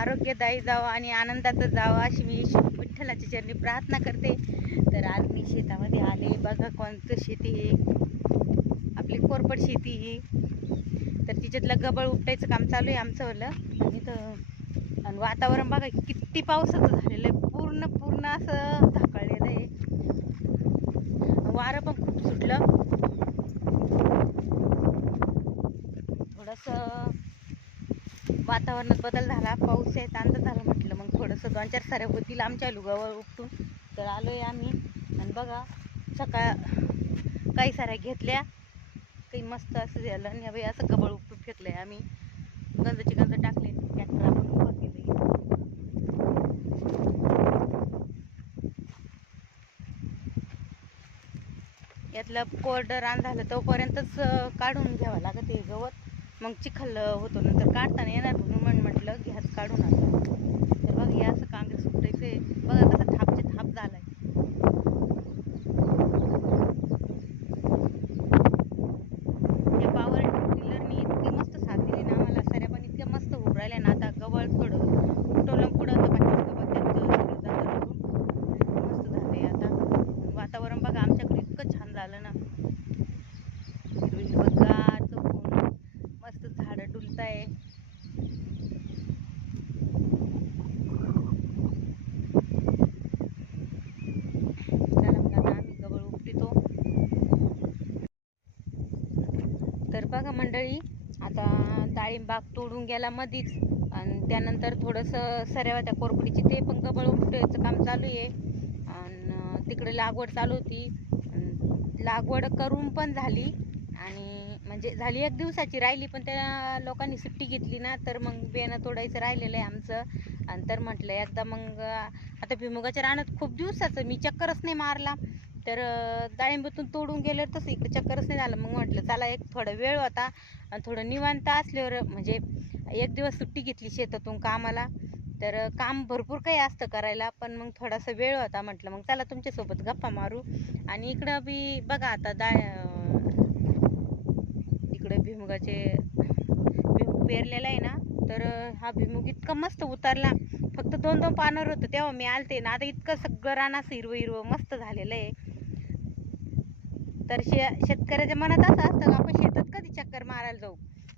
आरोग्यदायी जावं आणि आनंदाचं जावं अशी मी ईश- विठ्ठलाची चरणी प्रार्थना करते. तर आज मी शेतामध्ये आले. बघा कोणतं शेती आहे. आपली कोरपड शेती ही तर तिच्यातलं गबळ उपटायचं काम चालू आहे आमचं वालं आणि तर आणि वातावरण बघा किती पावसाचं झालेलं आहे. पूर्ण पूर्ण असं झाकळलेलं आहे. वारं पण खूप सुटलं थोडंसं वातावरणात बदल झाला पाऊस आहे अंदाज झाला म्हटलं मग थोडंसं दोन चार साऱ्या होतील आमच्या लुगावर उपटून तर आलो आहे आम्ही. आणि बघा सकाळ काही साऱ्या घेतल्या काही मस्त असं झालं. आणि बाई असं कबळ उपटून आहे आम्ही. गंजाची गंज टाकले ट्रॅक्टर आपण उभं केलं यातलं कोरडं रान झालं तोपर्यंतच काढून घ्यावं लागत हे गवत. मग चिखल होतो ना. काढताना येणार म्हणून म्हटलं की घ्याच काढून आता तर बघ हे असं कांग्रेस सुटायचंय बघा कसं थापचे थाप झालाय या पॉवर टिलरनी इतकी मस्त साथ दिली ना आम्हाला सऱ्या पण इतक्या मस्त होऊ राहिल्या ना आता गवळ थोडं उठवलं पुढं तर बाकीचं गवत त्यात सगळं दादा लागून मस्त झालंय आता वातावरण बघा आमच्याकडे इतकं छान झालं ना हिरवी हिरवगार चौकोन मस्त झाडं डुलताय चला मग आता आम्ही गवळ उपटितो तर बघा मंडळी आता डाळिंबाग तोडून गेला मधीच. आणि त्यानंतर थोडंसं सऱ्या त्या कोरपडीची ते पण गबळ उमटायचं काम चालू आहे. आणि तिकडे लागवड चालू होती. लागवड करून पण झाली. आणि म्हणजे झाली एक दिवसाची राहिली पण त्या लोकांनी सुट्टी घेतली ना तर मग बेणं तोडायचं राहिलेलं आहे आमचं. आणि तर म्हटलं एकदा मग आता भिमुगाच्या रानात खूप दिवसाचं मी चक्करच नाही मारला. तर अं, डाळिंबातून तोडून गेल्यावर तसं इकडे चक्करच नाही झालं. मग म्हटलं चला एक थोडा वेळ होता आणि थोडं निवांत असल्यावर म्हणजे एक दिवस सुट्टी घेतली शेतातून कामाला. तर काम भरपूर काही असतं करायला पण मग थोडासा वेळ होता. म्हटलं मग चला तुमच्यासोबत गप्पा मारू. आणि इकडं बी बघा आता डाळ इकडं इकडे भुईमुगाचे भुईमुग पेरलेला आहे ना तर हा भुईमुग इतका मस्त उतरला. फक्त दोन दोन पानावर होतं तेव्हा मी आलते ना. आता इतकं सगळं रान असं हिरवं हिरवं मस्त झालेलं आहे. तर शे शेतकऱ्याच्या मनात असं असतं आपण शेतात कधी चक्कर मारायला जाऊ?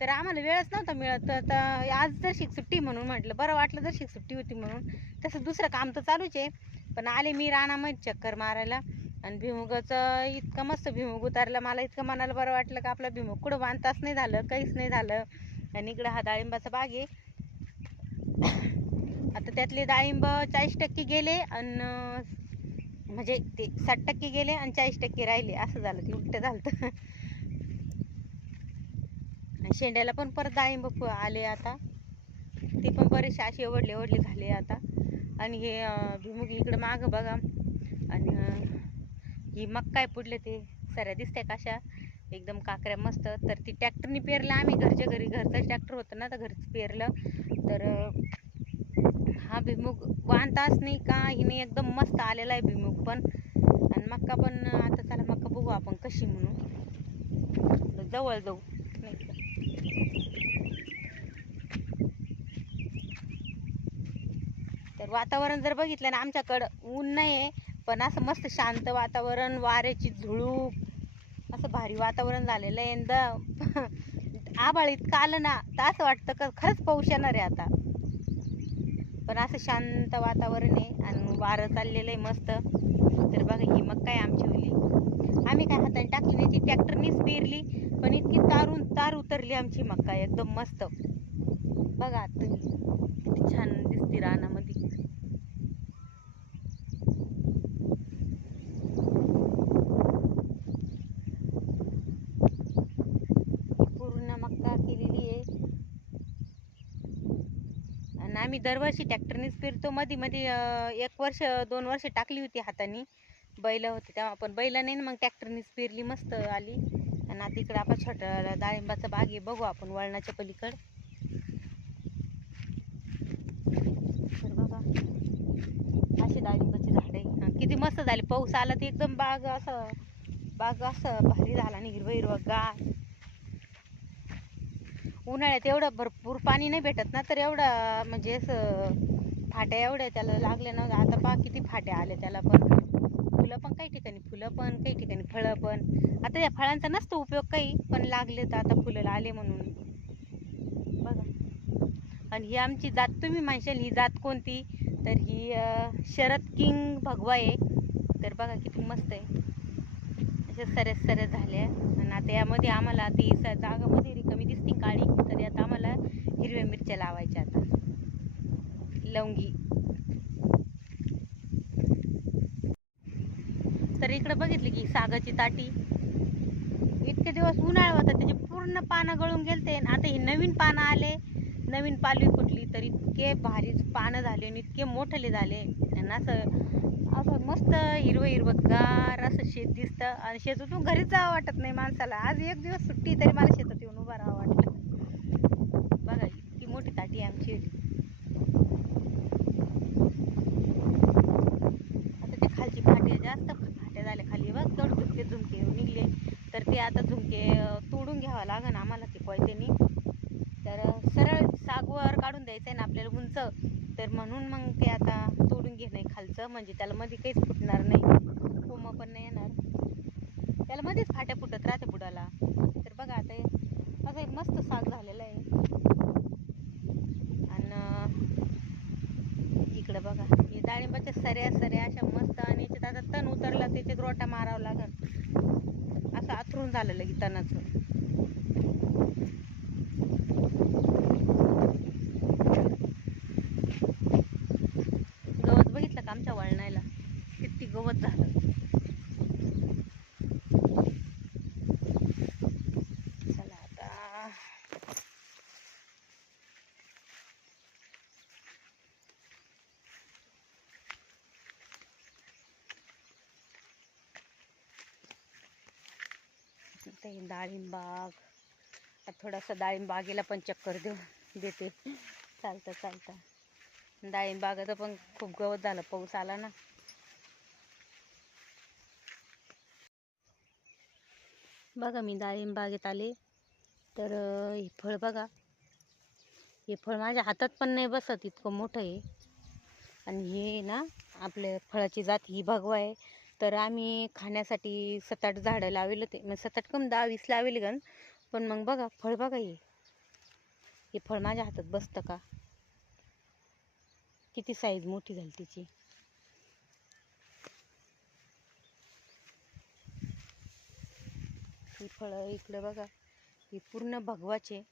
तर आम्हाला वेळच नव्हता मिळत. तर आज जर शिक सुट्टी म्हणून म्हटलं बरं वाटलं जर शिक सुट्टी होती म्हणून. तसं दुसरं काम तर चालूच आहे. पण आले मी रानामध्ये चक्कर मारायला. आणि भिमुगाचं इतकं मस्त भिमुग उतारला. मला इतकं मनाला बरं वाटलं का आपला भिमुग कुठं बांधताच नाही झालं काहीच नाही झालं. आणि इकडं हा डाळिंबाचा बाग आहे. आता त्यातले डाळिंब चाळीस टक्के गेले आणि म्हणजे ते साठ टक्के गेले आणि चाळीस टक्के राहिले. असं झालं ते उलट झालं आणि शेंड्याला पण परत डाळिंब आले आता. ते पण बरेचसे असे ओढले ओढले झाले आता. आणि हे अं, भुईमुग इकडं मागं बघा. आणि ही ही मक्काय पुढले ते. सऱ्या दिसत्या कशा. एकदम काकऱ्या मस्त. तर ती ट्रॅक्टरनी पेरलं आम्ही घरच्या घरी. घरचं ट्रॅक्टर होतं ना तर घरचं पेरलं. तर हा भुईमुग वाहताच नाही काही नाही. एकदम मस्त आलेला आहे भुईमुग पण. आणि मक्का पण आता चला मक्का बघू आपण कशी म्हणून. जवळ जाऊ. नाही तर वातावरण जर बघितलं ना आमच्याकडं ऊन नाही आहे पण असं मस्त शांत वातावरण वाऱ्याची झुळूक असं भारी वातावरण झालेलं आहे. यंदा आभाळ इतकं आलं ना तर असं वाटतं का खरंच पाऊस येणार आहे आता. पण असं शांत वातावरण आहे आणि वारं चाललेलं आहे मस्त. तर बघा ही मग काय आमची होली आम्ही काय हाताने टाकली नाही ती ट्रॅक्टरनीच पेरली पण इतकी तारून तार उतरली आमची मक्का एकदम मस्त. बघा आता तुम्ही किती छान दिसते रानामध्ये पूर्ण मक्का केलेली आहे आणि आम्ही दरवर्षी ट्रॅक्टरनेच फिरतो मध्ये मध्ये एक वर्ष दोन वर्ष टाकली होती हाताने. बैल होते तेव्हा पण बैल नाही ना मग ट्रॅक्टरनेच पेरली मस्त आली. आणि आता इकडं आपण छोट डाळिंबाचा बाग आहे बघू आपण वळणाच्या पलीकड. तर बघा अशी डाळिंबाची झाडे किती मस्त झाली. पाऊस आला ते एकदम बाग असं बाग असं भारी झाला. आणि हिरवं हिरवं गाय उन्हाळ्यात एवढं भरपूर पाणी नाही भेटत ना तर एवढा म्हणजे असं फाट्या एवढ्या त्याला लागल्या ना आता पहा किती फाट्या आल्या त्याला पण. फुलं पण काही ठिकाणी फुलं पण काही ठिकाणी फळं पण. आता या फळांचा नसतो उपयोग काही पण लागले तर आता फुलं आले म्हणून. बघा. आणि ही आमची जात तुम्ही म्हणशाल ही जात कोणती? तर ही शरद किंग भगवा आहे. तर बघा किती मस्त आहे. अशा सरस सरस झाल्या. आणि आता यामध्ये आम्हाला ती स- जागामध्ये रिकामी काळी तर यात आम्हाला हिरव्या मिरच्या लावायच्या आता. लवंगी. तर इकडे बघितली की सागाची ताटी. इतके दिवस उन्हाळा होता त्याचे पूर्ण पानं गळून गेलते. आता हे नवीन पानं आले. नवीन पालवी फुटली तर इतके भारी पानं झाले आणि इतके मोठले झाले. आणि असं हिरवं हिरवं गार असं शेत दिसतं आणि शेतातून घरीच जावं वाटत नाही माणसाला. आज एक दिवस सुट्टी तरी मला शेतात येऊन उभा राहावं वाटलं बघा इतकी मोठी ताटी आहे आमची आता ते खालची फाटे जास्त फाट्या झाल्या खाली बघ तेवढे झुमके झुमके निघले तर ते आता झुमके अं, तोडून घ्यावं लागेल आम्हाला ते कोयत्यानी तर अं, सरळ सागवर काढून द्यायचं आहे ना आपल्याला उंच तर म्हणून मग ते आता तोडून घेणं आहे खालचं म्हणजे त्याला मध्ये काहीच फुटणार नाही. कोम पण नाही येणार. त्याला मध्येच फाट्या फुटत राहते बुडाला. तर बघा आता असं एक मस्त साग झालेला आहे. आणि इकडं बघा हे डाळिंबाच्या सऱ्या सऱ्या अशा मस्त आणि याच्यात आता तण उतरला त्याच्यात रोटा मारावा लागल. असं आथरून झालं की तणाचं गवत बघितलं का आमच्या वळणाला किती गवत झालं चला आता ते डाळिंबाग आता थोडासा डाळिंबागेला पण चक्कर देऊ देते. चालतं चालतं. डाळिंबागाचं पण खूप गवत झालं पाऊस आला ना. बघा मी डाळिंब बागेत आले. तर हे फळ बघा. हे फळ माझ्या हातात पण नाही बसत इतकं मोठं आहे. आणि हे ना आपल्या फळाची जात ही भगवा आहे. तर आम्ही खाण्यासाठी सात आठ झाडं लावेल होते मग सात आठ कम दहा वीस लावेल गण. पण मग बघा फळ बघा हे. हे फळ माझ्या हातात बसतं का? किती साईज मोठी झाली तिची. ही फळं इकडं बघा ही पूर्ण भगवाचे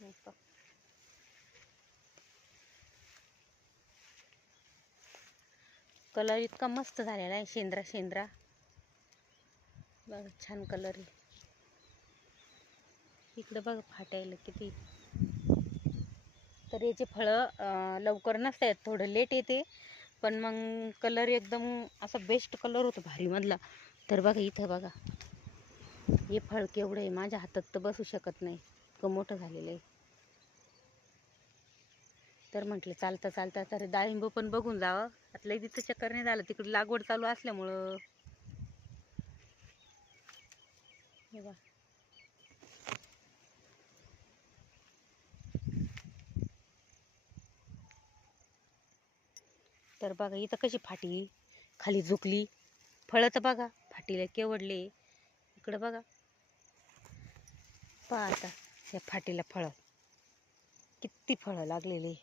हे पहा. कलर इतका मस्त झालेला आहे शेंद्रा शेंद्रा. बघा छान कलर आहे. इकडं बघा फाटायला किती. तर याचे फळं लवकर नसतात थोडं लेट येते. पण मग कलर एकदम असा बेस्ट कलर होतो भारी मधला. तर बघा इथं बघा. हे फळ केवढं आहे माझ्या हातात तर बसू शकत नाही. इतकं मोठं झालेलं आहे. तर म्हटलं चालता चालता तर डाळिंब पण बघून जावं. आता लई तिथं चक्कर नाही झालं तिकडे लागवड चालू असल्यामुळं. हे तर बघा इथं कशी फाटी खाली झुकली. फळं तर बघा फाटीला केवडले इकडं बघा. पहा आता या फाटीला फळं. किती फळं लागलेली.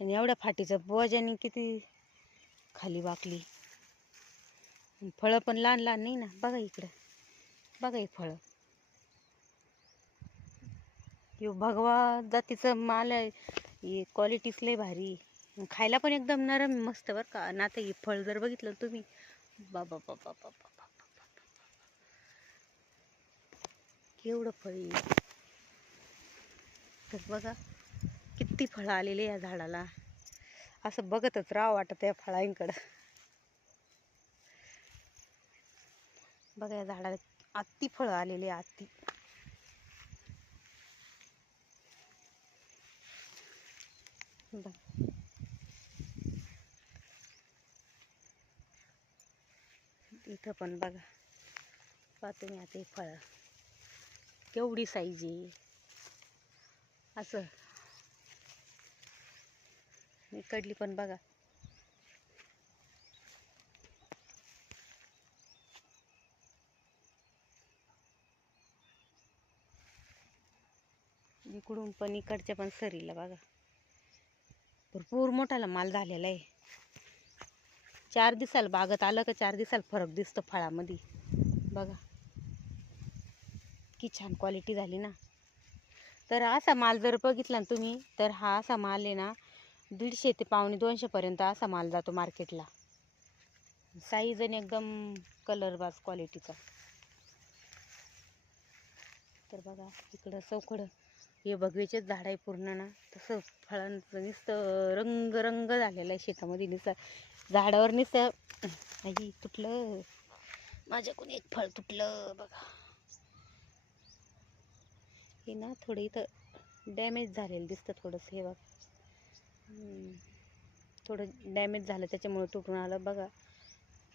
आणि एवढ्या फाटीचं बोजाने किती? खाली वाकली. फळं पण लहान लहान नाही ना बघा इकडं. बघा ही फळं. यो भगवा जातीचं माल आहे. क्वालिटीच लय भारी. खायला पण एकदम नरम मस्त बरं का. ना आता हे फळ जर बघितलं तुम्ही. बाबा बाबा बाबा बाबा केवढं फळ येईल तर बघा किती फळं आलेले या झाडाला. असं बघतच राहावं वाटत या फळांकडं. बघा या झाडाला आत्ती फळं आलेली आहे, आत्ती बघ. इथं पण बघा. पाहतो मी आता हे फळं. केवढी साईज आहे. असं. इकडली पण बघा. इकडून पण इकडच्या पण सरीला बघा. भरपूर मोठाला माल झालेला आहे. चार दिवसाला बागत आलं का चार दिवसाला फरक दिसतो फळामध्ये. बघा. की छान क्वालिटी झाली ना. तर असा माल जर बघितला ना तुम्ही तर हा असा माल आहे ना दीडशे ते पावणे दोनशेपर्यंत असा माल जातो मार्केटला. साईज आणि एकदम कलरबाज क्वालिटीचा तर बघा इकडं चौकडं हे बगवेचेच झाड आहे पूर्ण ना. तसं फळांचं नुसतं रंग रंग झालेलं आहे शेतामध्ये नुसतं. झाडावर नुसतं. आई तुटलं. माझ्याकडून एक फळ तुटलं बघा. हे ना थोडं इथं डॅमेज झालेलं दिसतं थोडंसं हे बघा. थोडं डॅमेज झालं त्याच्यामुळं तुटून आलं. बघा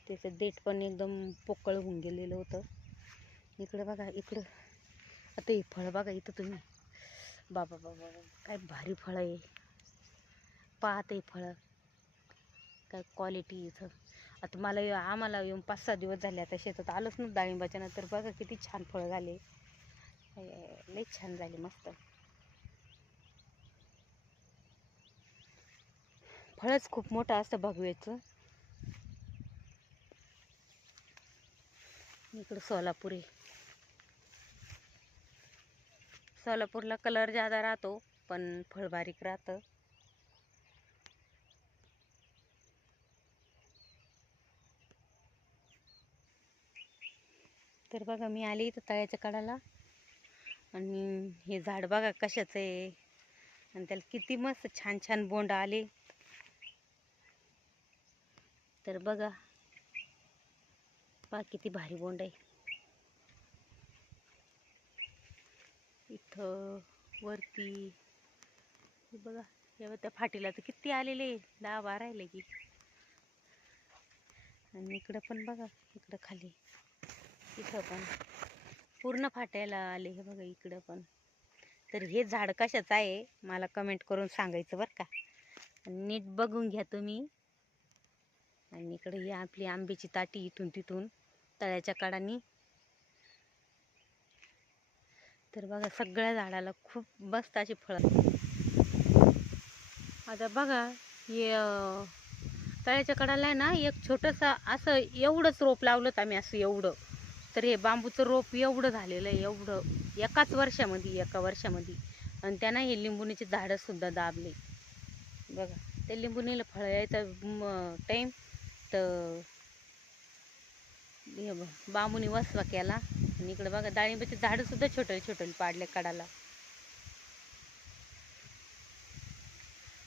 त्याचं देठ पण एकदम पोकळ होऊन गेलेलं होतं. इकडं बघा इकडं. आता हे फळं बघा इथं तुम्ही. बाबा बाबा काय भारी फळं आहे. पाहत आहे फळं. काय क्वालिटी इथं. आता मला ये- आम्हाला येऊन पाच सहा दिवस झाले आता शेतात आलंच ना डाळिंबाच्या नंतर. बघा किती छान फळं झाले. लई छान झाले मस्त. फळच खूप मोठं असतं भगव्याचं इकडं सोलापुरी. सोलापूरला कलर जादा राहतो पण फळ बारीक राहतं. तर बघा मी आले इथं तळ्याच्या कडाला. आणि हे झाड बघा कशाचं आहे. आणि त्याला किती मस्त छान छान बोंड आले. तर बघा. पा किती भारी बोंड आहे. इथं वरती बघा. हे त्या फाटीला तर किती आलेले दहा बारा राहिले की. आणि इकडं पण बघा इकडं खाली. इथं पण. पूर्ण फाट्याला आले हे बघा इकडं पण. तर हे झाड कशाचं आहे मला कमेंट करून सांगायचं बरं का. आणि नीट बघून घ्या तुम्ही. आणि इकडे ही आपली आंब्याची ताटी इथून तिथून तळ्याच्या काडानी. तर बघा सगळ्या झाडाला खूप मस्त अशी फळं आता बघा हे तळ्याच्या कडाला आहे ना एक छोटंसं असं एवढंच रोप लावलं आम्ही असं एवढं. तर हे बांबूचं रोप एवढं झालेलं आहे एवढं. एकाच वर्षामध्ये एका वर्षामध्ये. आणि त्यांना हे लिंबुणीचे झाडंसुद्धा दाबले. बघा ते लिंबुणीला फळं यायचा टाईम तर हे बघ, बांबूनी वसवा केला. आणि इकडे बघा डाळिंबाचे झाडंसुद्धा छोटे छोटे पाडले काढायला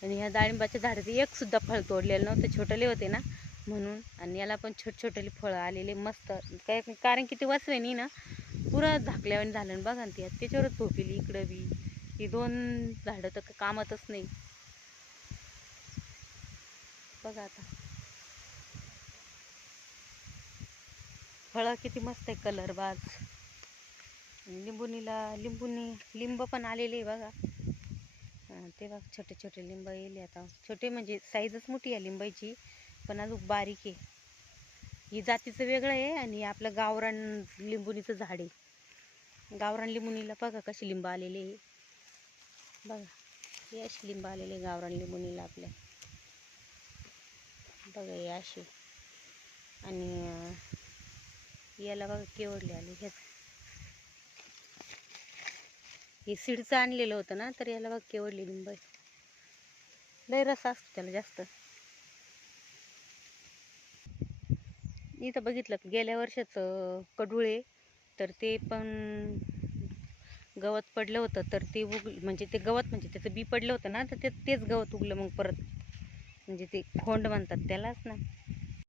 आणि ह्या डाळिंबाच्या झाडाचं एक सुद्धा फळ तोडलेलं नव्हतं छोटले होते ना म्हणून. आणि याला पण छोट छोटेले फळं आलेले मस्त. काय कारण की ते वसवेनी ना पुरं झाकल्यावर झालं. ना बघा ना ते त्याच्यावरच झोपिली इकडं बी. ही दोन झाडं तर कामातच नाही. बघा आता. फळं किती मस्त आहे कलरबाज लिंबुनीला लिंबुनी लिंब पण आलेले आहे बघा. ते बघ छोटे छोटे लिंब येले आता. छोटे म्हणजे साईजच मोठी आहे लिंबाची पण अजून बारीक आहे. ही जातीचं वेगळं आहे आणि आपलं गावरान लिंबुनीचं झाड आहे. गावरान लिंबुनीला बघा कशी लिंब आलेले आहे. बघा हे अशी लिंब आलेले आहे गावरान लिंबुनीला आपल्या. बघा हे अशी. आणि याला बघा केवडले आले. हे हे सीडचं आणलेलं होतं ना तर याला बघ केवडली लिंब लय रस असतो त्याला जास्त. इथं बघितलं गेल्या वर्षाचं कडुळे तर ते पण गवत पडलं होतं तर ते उग म्हणजे ते गवत म्हणजे त्याचं बी पडलं होतं ना तर ते तेच गवत उगलं मग परत. म्हणजे ते खोंड म्हणतात त्यालाच ना.